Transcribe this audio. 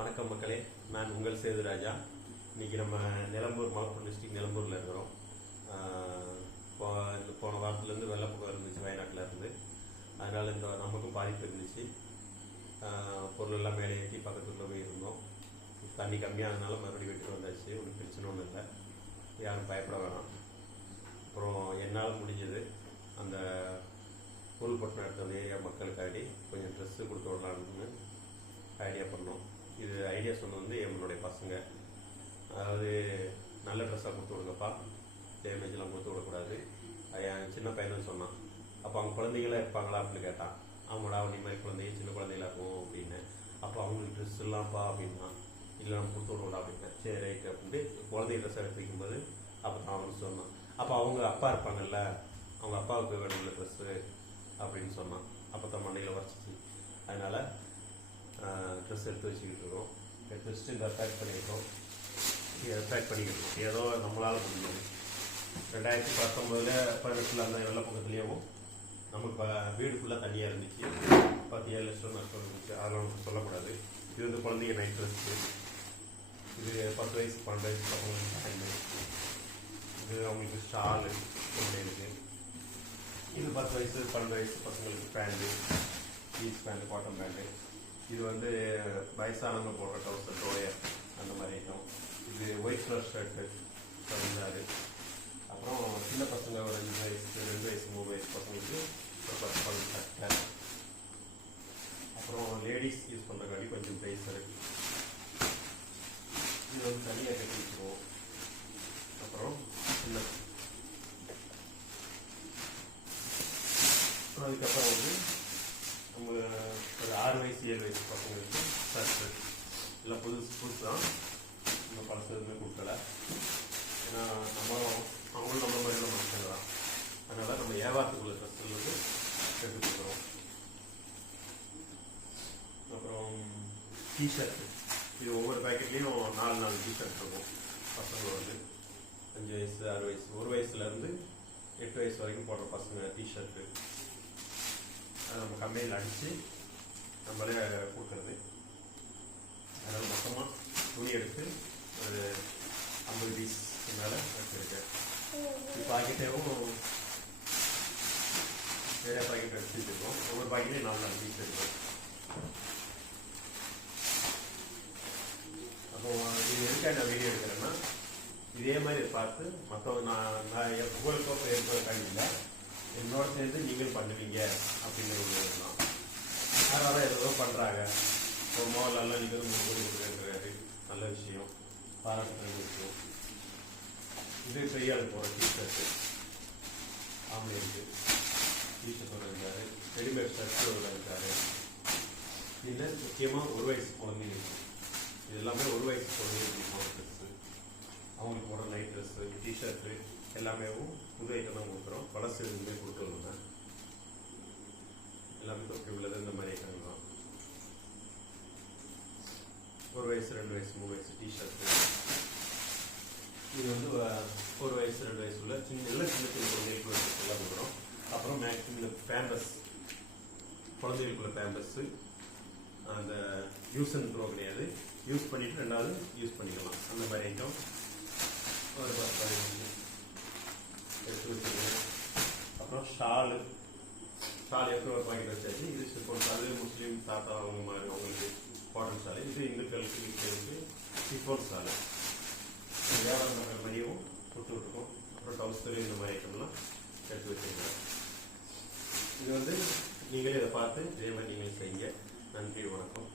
வணக்கம் மக்களே. நான் உங்கள் சேதுராஜா இன்னைக்கு நம்ம நிலம்பூர் மலப்பூர் டிஸ்ட்ரிக்ட் நிலம்பூரில் இருக்கிறோம். இப்போ இந்த போன வாரத்துலேருந்து வெள்ளப்பக்கம் இருந்துச்சு வயநாட்டில் இருந்து. அதனால் இந்த நமக்கும் பாதிப்பு இருந்துச்சு. பொருளெல்லாம் மேலே ஏற்றி பக்கத்துல போய் இருந்தோம். தண்ணி கம்மியானதுனால மறுபடியும் வீட்டுக்கு வந்தாச்சு. ஒன்றும் பிரச்சனை ஒன்றும் இல்லை. யாரும் பயப்பட வேணாம். அப்புறம் என்னால் முடிஞ்சது அந்த புல்பட்டினம் எடுத்த ஏரியா மக்களுக்காண்டி கொஞ்சம் ட்ரெஸ்ஸு கொடுத்து விடலான்னு ஐடியா பண்ணோம். இது ஐடியா சொன்னது வந்து எங்களுடைய பசங்க. அதாவது நல்ல ட்ரெஸ்ஸாக கொடுத்து விடுங்கப்பா டேமேஜ்லாம் கொடுத்து விடக்கூடாது. என் சின்ன பையனும் சொன்னான். அப்போ அவங்க குழந்தைங்களா இருப்பாங்களா அப்படின்னு கேட்டான். அவங்களா நீ மாதிரி குழந்தைங்க சின்ன குழந்தைகளா இருக்கும் அப்படின்னு. அப்போ அவங்களுக்கு ட்ரெஸ் இல்லாம்ப்பா அப்படின்னா இல்லை நம்ம கொடுத்து விடுவோம்டா அப்படின்னா சரி ரைட் அப்படின்ட்டு குழந்தை ட்ரெஸ் எடுத்துக்கும்போது அப்போ தான் அவனு சொன்னான். அப்போ அவங்க அப்பா இருப்பாங்கல்ல அவங்க அப்பாவுக்கு வேணும்ல ட்ரெஸ்ஸு அப்படின்னு சொன்னான். அப்போ தான் மண்டையில் வரைச்சிச்சு அதனால் ட்ரெஸ் எடுத்து வச்சுக்கிட்டு இருக்கோம். எடுத்து வச்சுட்டு இந்த பேக் பண்ணியிருக்கோம். இதை பேக் பண்ணிக்கிட்டு ஏதோ நம்மளால் முடியும் ரெண்டாயிரத்தி பத்தொம்போதில் பதினெட்டில் அந்த வெள்ளப்பக்கத்துலேயும் நமக்கு வீடு ஃபுல்லாக தண்ணியாக இருந்துச்சு. பத்து ஏழு லட்சம் நஷ்டம் இருந்துச்சு. அதெல்லாம் நமக்கு சொல்லக்கூடாது. இது வந்து குழந்தைங்க நைட் ட்ரெஸ்ஸு இது பத்து வயசு பன்னெண்டு வயசு பசங்களுக்கு இது அவங்களுக்கு ஷாலு இருக்குது இது பத்து வயசு பன்னெண்டு வயசு பசங்களுக்கு pant jeans pant cotton pant இது வந்து வயசானவங்க போடுற டவுசர் டோயர் அந்த மாதிரி ஐட்டம் இது ஒயிட் கலர் ஷர்ட்டு பதினாறு அப்புறம் சின்ன பசங்க ஒரு அஞ்சு வயசு ரெண்டு வயசு மூணு வயசு பசங்களுக்கு ஒரு பத்து பங்கு சட்டை. அப்புறம் லேடிஸ் யூஸ் பண்ணுறக்காண்டி கொஞ்சம் ப்ரைஸரு இது வந்து தனியாக கட்டி வச்சுருவோம். அப்புறம் சின்ன அதுக்கப்புறம் வந்து நம்ம ஒரு ஆறு வயசு ஏழு வயசு பசங்களுக்கு ஷர்ட்டு எல்லாம் புதுசு புதுசு தான். நம்ம பழசு எதுவுமே கொடுக்கல. ஏன்னா நம்ம அவங்களும் நம்ம மாதிரி நம்ம மனுஷங்க தான் அதனால நம்ம வியாபாரத்துக்குள்ள ட்ரெஸ்ஸில் வந்து எடுத்து கொடுக்குறோம் அப்புறம் டிஷர்ட்டு இது ஒவ்வொரு பேக்கெட்லேயும் நாலு நாலு டிஷர்ட் இருக்கும். பசங்க வந்து அஞ்சு வயசு ஆறு வயசு. ஒரு வயசுலேருந்து எட்டு வயசு வரைக்கும் போடுற பசங்க டிஷர்ட்டு அதை நம்ம கம்பெனியில் அடித்து நம்மளே கொடுக்குறது. அதனால் மொத்தமாக துணி எடுத்து ஒரு ஐம்பது பீஸ் மேலே எடுத்துருக்கேன் பாக்கெட்டையும் நிறைய பாக்கெட் எடுத்து வச்சுருக்கோம். ஒவ்வொரு பாக்கெட்டையும் நாலு நாலு பீஸ் இருக்கும் அப்போ இது எதுக்காக நான் வீடியோ எடுக்கிறேன்னா இதே மாதிரி பார்த்து மற்றவங்க நான் நான் என் புகழுக்கோ பேருக்கோ இல்லை என்னோட சேர்ந்து நீங்களும் பண்ணுவீங்க அப்படிங்கிற ஒரு பண்ணுறாங்க ஒரு பண்ணுறாங்க இப்போ மோகன்லாம் நீங்கள் முன்கூடி நல்ல விஷயம். பாராட்டுற விஷயம் இது செய்யாது போகிற டீஷர்ட்டு ஆம்பளைக்கு டீஷர்ட் ஒரு இருக்காரு ரெடிமேட் ஷர்ட் ஒரு இருக்காரு இதில் முக்கியமாக ஒரு வயசு குழந்தைங்களுக்கு. இது எல்லாமே ஒரு வயசு குழந்தைங்களுக்கு போகிற ட்ரெஸ்ஸு அவங்களுக்கு போடுற நைட் ட்ரெஸ்ஸு டிஷர்ட்டு எல்லாமே புது ஐட்டம் தான் கொடுக்குறோம். பழசு எதுவுமே கொடுத்துருந்தேன் எல்லாமே தொப்பி உள்ளது இந்த மாதிரி ஐட்டம் தான் ஒரு வயசு ரெண்டு வயசு மூணு வயசு டிஷர்ட்டு இது வந்து ஒரு வயசு ரெண்டு வயசு உள்ள சின்ன எல்லாம் சின்ன சின்ன குழந்தைகளுக்கு எல்லாம் கொடுக்குறோம் அப்புறம் மேக்ஸிமம் இந்த பேம்பஸ் குழந்தைகளுக்குள்ள பேம்பஸ்ஸு அந்த யூஸ் அண்ட் த்ரோ கிடையாது. யூஸ் பண்ணிட்டு ரெண்டாவது யூஸ் பண்ணிக்கலாம். அந்த மாதிரி ஐட்டம் ஒரு பத்து பதினஞ்சு. எடுத்து வச்சுருக்கேன். அப்புறம் ஷாலு. ஷால் எப்படி ஒரு பாக்கெட் வச்சாச்சு? இது சிப்போன் முஸ்லீம் தாத்தா அவங்க மாதிரி அவங்களுக்கு காட்டன் சாலை இது இந்துக்களுக்கு வீட்டுக்கு சிப்போன் ஷாலு சாலை. வியாபாரம் பண்ணுற மாதிரியும் கொடுத்து விட்டுருக்கோம். அப்புறம் டவுசர் இந்த மாதிரி ஐட்டம்லாம் எடுத்து வச்சுருக்கேன் இது வந்து நீங்களே இதை பார்த்து இதே மாதிரி நீங்களே செய்யுங்க. நன்றி வணக்கம்.